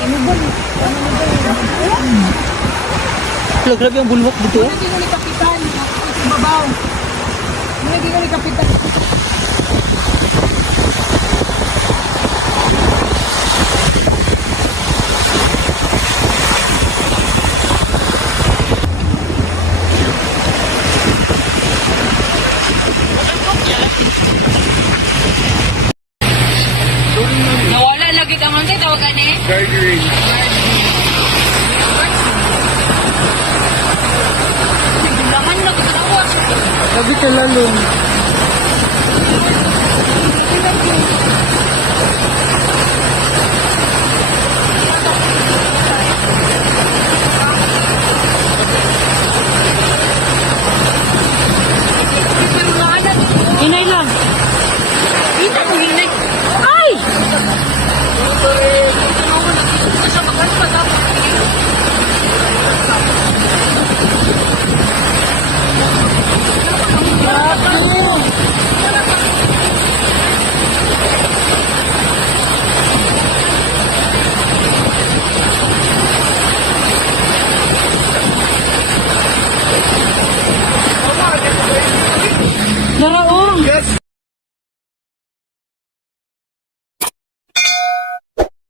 Wala, grabe ang bulwak dito. Hindi ko ni kapitan. Babaw. Hindi ko ni kapitan. Nawala lagi ka man kayo tawagan eh. Gargling. Bilangan na kita. Sabi ka lalong.